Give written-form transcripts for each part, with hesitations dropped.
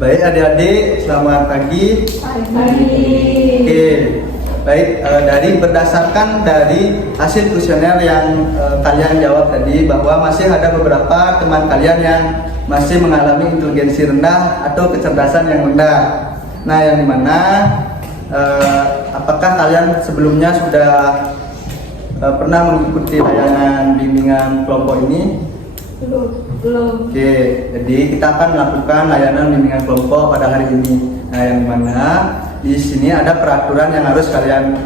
Baik adik-adik, selamat pagi. Pagi. Oke, baik berdasarkan dari hasil kuesioner yang kalian jawab tadi, bahwa masih ada beberapa teman kalian yang masih mengalami inteligensi rendah atau kecerdasan yang rendah. Nah, yang dimana apakah kalian sebelumnya sudah pernah mengikuti layanan bimbingan kelompok ini? Belum. Oke, jadi kita akan melakukan layanan bimbingan kelompok pada hari ini. Nah, yang mana di sini ada peraturan yang harus kalian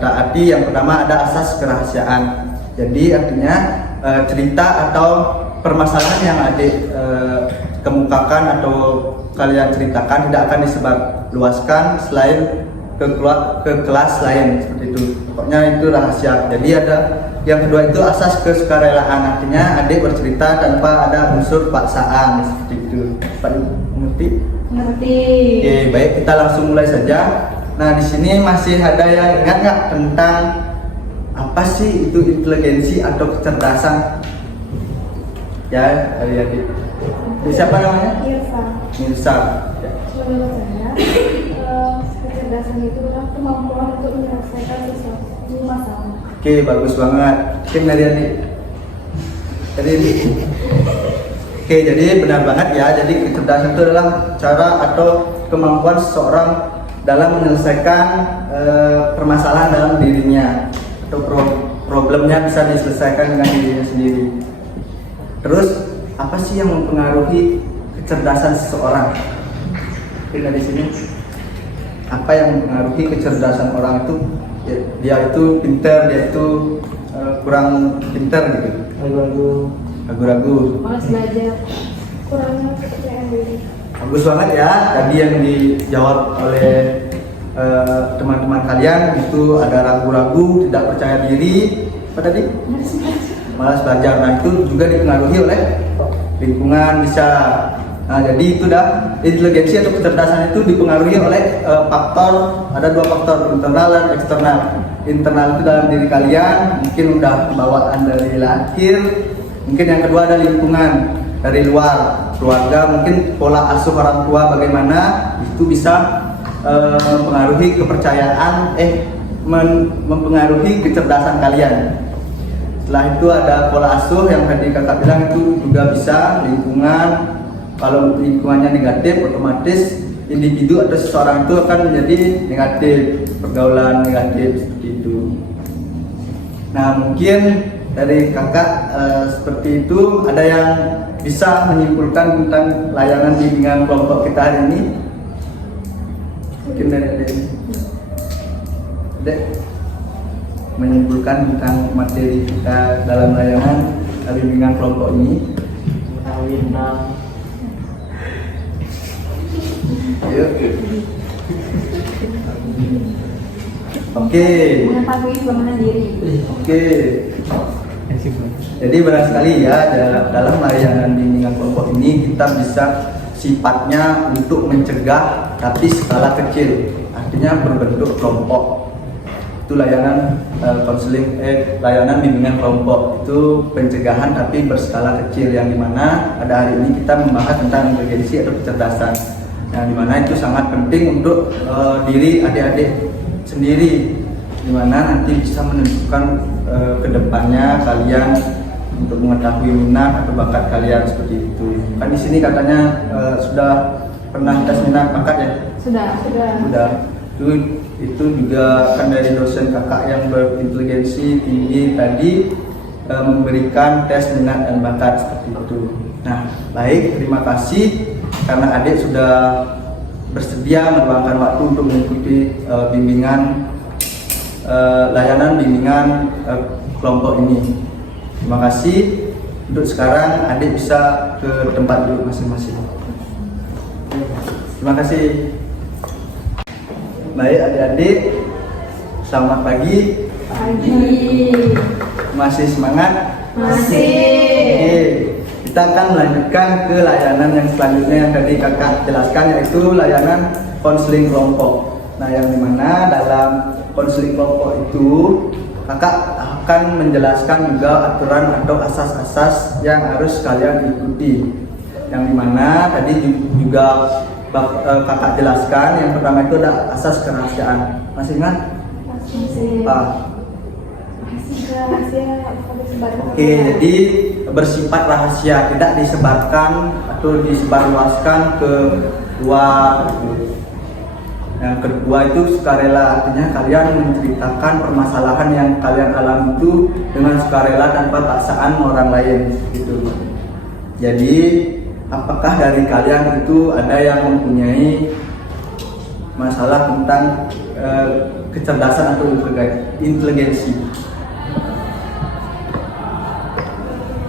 taati. Yang pertama ada asas kerahasiaan. Jadi artinya cerita atau permasalahan yang adik kemukakan atau kalian ceritakan tidak akan disebarluaskan selain ke kelas lain, seperti itu. Pokoknya itu rahasia. Jadi ada yang kedua itu asas kesukarelaan, artinya adik bercerita tanpa ada unsur paksaan, seperti itu. Pak mengerti? Ngerti. Oke, baik, kita langsung mulai saja. Nah, di sini masih ada yang ingat nggak tentang apa sih itu inteligensi atau kecerdasan? Ya, adik-adik. Siapa namanya? Mirsa. Ya. Menurut saya, kecerdasan itu adalah kemampuan untuk menyelesaikan sesuatu masalah. Oke, bagus banget. Mungkin dari adik. Oke, jadi benar banget ya. Jadi kecerdasan itu adalah cara atau kemampuan seseorang dalam menyelesaikan permasalahan dalam dirinya atau problemnya bisa diselesaikan dengan dirinya sendiri. Terus apa sih yang mempengaruhi kecerdasan seseorang? Mungkin dari sini, apa yang mempengaruhi kecerdasan orang itu? Ya, dia itu pintar, dia itu kurang pintar gitu. Ragu-ragu. Malas belajar. Kurangnya kepercayaan diri. Bagus banget ya. Tadi yang dijawab oleh teman-teman kalian itu ada ragu-ragu, tidak percaya diri. Apa tadi? Malas belajar. Nah, itu juga dipengaruhi oleh lingkungan bisa. Nah, jadi itu dah inteligensi atau kecerdasan itu dipengaruhi oleh ada dua faktor, internal dan eksternal. Internal itu dalam diri kalian, mungkin udah bawaan dari lahir. Mungkin yang kedua ada lingkungan dari luar, keluarga, mungkin pola asuh orang tua bagaimana, itu bisa mempengaruhi kepercayaan, mempengaruhi kecerdasan kalian. Setelah itu ada pola asuh yang tadi kakak bilang, itu juga bisa lingkungan. Kalau lingkungannya negatif, otomatis individu atau seseorang itu akan menjadi negatif, pergaulan negatif seperti itu. Nah, mungkin dari kakak seperti itu, ada yang bisa menyimpulkan tentang layanan bimbingan kelompok kita hari ini? Mungkin dari Dek menyimpulkan tentang materi kita dalam layanan bimbingan kelompok ini. Yuk. Oke. Mengetahui kelemahan diri. Oke. Jadi benar sekali ya, dalam layanan bimbingan kelompok ini kita bisa sifatnya untuk mencegah tapi skala kecil, artinya berbentuk kelompok. Itu layanan layanan bimbingan kelompok itu pencegahan tapi berskala kecil, yang dimana pada hari ini kita membahas tentang inteligensi atau kecerdasan, yang dimana itu sangat penting untuk diri adik-adik sendiri, dimana nanti bisa menentukan kedepannya kalian untuk mengetahui minat atau bakat kalian seperti itu. Kan di sini katanya sudah pernah tes minat bakat ya? Sudah. Itu juga kan dari dosen kakak yang berinteligensi tinggi tadi memberikan tes minat dan bakat seperti itu. Nah, baik, terima kasih karena adik sudah bersedia meluangkan waktu untuk mengikuti layanan bimbingan kelompok ini. Terima kasih. Untuk sekarang adik bisa ke tempat duduk masing-masing. Terima kasih. Baik adik-adik, selamat pagi. Masih semangat? Masih. Oke, kita akan melanjutkan ke layanan yang selanjutnya yang tadi kakak jelaskan, yaitu layanan konseling kelompok. Nah, yang dimana dalam konseling kelompok itu kakak akan menjelaskan juga aturan atau asas-asas yang harus kalian ikuti, yang dimana tadi juga kakak jelaskan. Yang pertama itu ada asas kerahasiaan. Masih ingat? Masih rahasia atau disebarkan. Oke, jadi bersifat rahasia, tidak disebarkan atau disebarluaskan ke luar. Yang kedua itu sukarela, artinya kalian menceritakan permasalahan yang kalian alami itu dengan sukarela tanpa paksaan orang lain gitu. Jadi apakah dari kalian itu ada yang mempunyai masalah tentang kecerdasan atau inteligensi?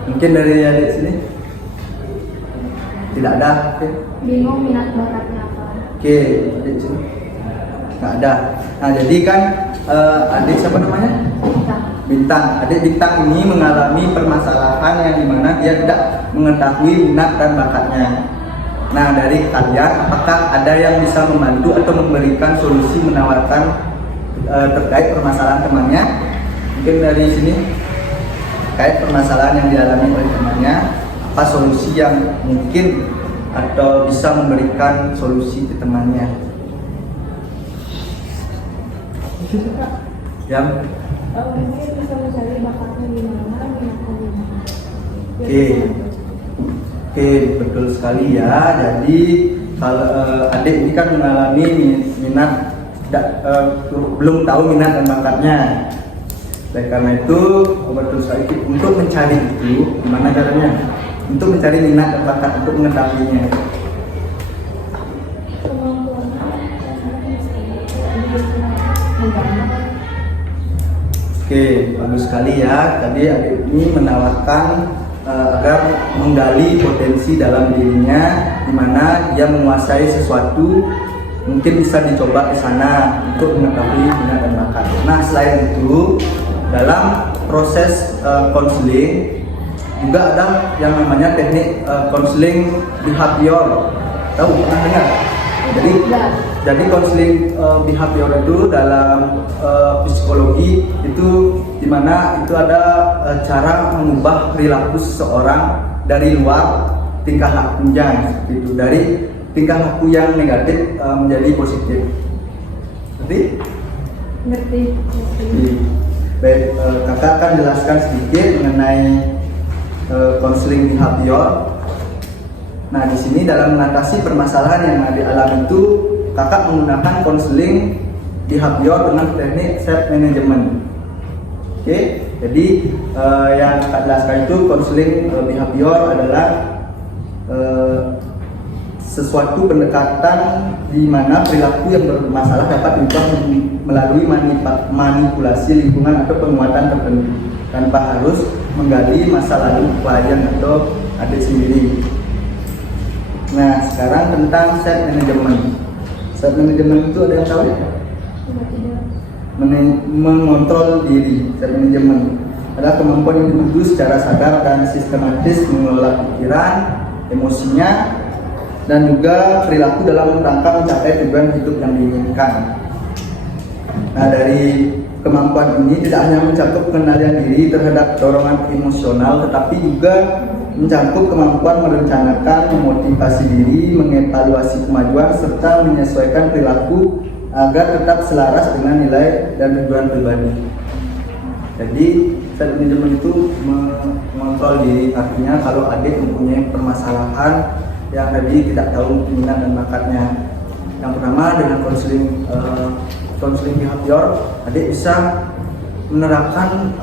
Mungkin dari adik sini tidak ada. Oke. Bingung minat bakatnya apa? Oke, adik sini nggak ada. Nah jadi kan adik siapa namanya? Bintang. Adik Bintang ini mengalami permasalahan yang dimana dia tidak mengetahui minat dan bakatnya. Nah dari kalian apakah ada yang bisa membantu atau memberikan solusi, menawarkan terkait permasalahan temannya? Mungkin dari sini terkait permasalahan yang dialami oleh temannya, apa solusi yang mungkin atau bisa memberikan solusi ke temannya? Yang Ini bisa mencari bakatnya di mana, minatnya di mana. Oke, betul sekali ya. Jadi kalau adik ini kan mengalami minat belum tahu minat dan bakatnya. Oleh karena itu betul sekali untuk mencari itu gimana caranya? Untuk mencari minat dan bakat untuk mengetahuinya. Oke, bagus sekali ya. Tadi adik ini menawarkan agar menggali potensi dalam dirinya, di mana dia menguasai sesuatu, mungkin bisa dicoba di sana untuk mengetahui minat dan bakat. Nah, selain itu, dalam proses konseling juga ada yang namanya teknik konseling behavior. Tahu, pernah dengar? Jadi konseling behavior itu dalam psikologi itu dimana itu ada cara mengubah perilaku seseorang dari luar tingkah lakunya, seperti itu, dari tingkah laku yang negatif menjadi positif. Ngerti? Baik, kakak akan jelaskan sedikit mengenai konseling behavior. Nah, di sini dalam mengatasi permasalahan yang dialami itu, kakak menggunakan konseling behavior dengan teknik self management. Oke, jadi yang kakak jelaskan itu konseling behavior adalah sesuatu pendekatan di mana perilaku yang bermasalah dapat diubah melalui manipulasi lingkungan atau penguatan tertentu tanpa harus menggali masa lalu klien atau adik sendiri. Nah, sekarang tentang self management. Self management itu ada yang tahu ya? Mengontrol diri. Self management adalah kemampuan individu secara sadar dan sistematis mengelola pikiran, emosinya, dan juga perilaku dalam rangka mencapai tujuan hidup yang diinginkan. Nah, dari kemampuan ini tidak hanya mencakup pengendalian diri terhadap dorongan emosional, tetapi juga mencakup kemampuan merencanakan, memotivasi diri, mengevaluasi kemajuan, serta menyesuaikan perilaku agar tetap selaras dengan nilai dan tujuan pribadi. Jadi self management itu mengontrol diri, artinya kalau adik mempunyai permasalahan yang tadi tidak tahu minat dan bakatnya. Yang pertama dengan konseling behavior, adik bisa menerapkan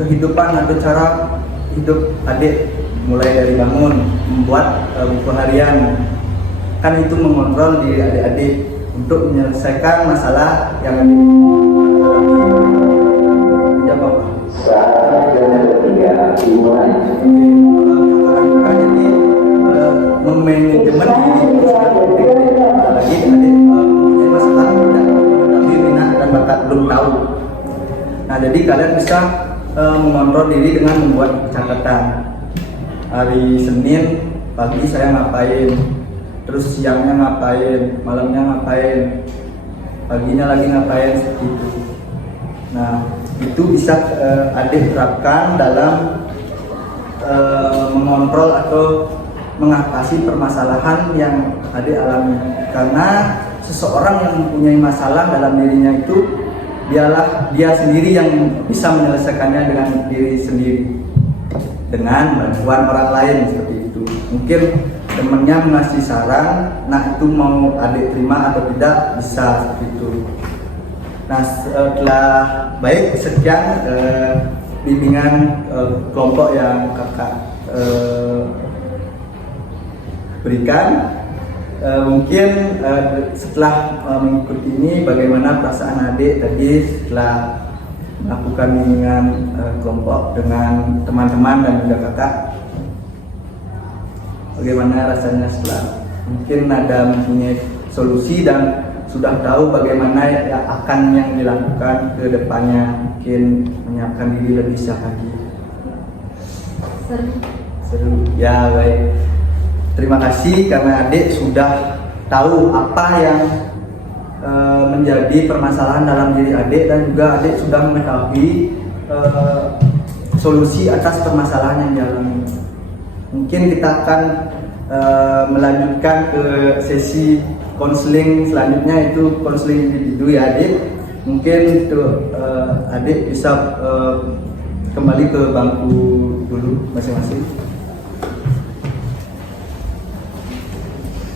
kehidupan atau cara hidup adik, mulai dari bangun, membuat buku harian. Kan itu mengontrol diri adik-adik untuk menyelesaikan masalah yang adik tidak apa-apa. Jadi memanajemen diri lagi adik mempunyai masalah tidak mengetahui minat dan bakat, belum tahu. Nah, jadi kalian bisa mengontrol diri dengan membuat catatan. Hari Senin pagi saya ngapain, terus siangnya ngapain, malamnya ngapain, paginya lagi ngapain, seperti itu. Nah, itu bisa adik terapkan dalam mengontrol atau mengatasi permasalahan yang adik alami. Karena seseorang yang mempunyai masalah dalam dirinya itu dia sendiri yang bisa menyelesaikannya dengan diri sendiri, dengan bantuan orang lain seperti itu. Mungkin temannya mengasih saran, nah itu mau adik terima atau tidak, bisa seperti itu. Nah, setelah baik sekian bimbingan kelompok yang kakak berikan. Mungkin setelah mengikuti ini, bagaimana perasaan adik tadi setelah melakukan bimbingan kelompok dengan teman-teman dan juga kakak? Bagaimana rasanya setelah mungkin ada mempunyai solusi dan sudah tahu bagaimana akan yang dilakukan ke depannya, mungkin menyiapkan diri lebih siap lagi? Seru. Ya, baik. Terima kasih karena adik sudah tahu apa yang menjadi permasalahan dalam diri adik, dan juga adik sudah mengetahui solusi atas permasalahan yang dialami. Mungkin kita akan melanjutkan ke sesi konseling selanjutnya, itu konseling individu ya adik. Mungkin itu adik bisa kembali ke bangku dulu masing-masing.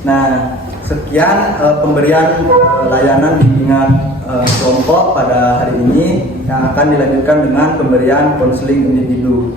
Nah, sekian pemberian layanan bimbingan kelompok pada hari ini, yang akan dilanjutkan dengan pemberian konseling individu.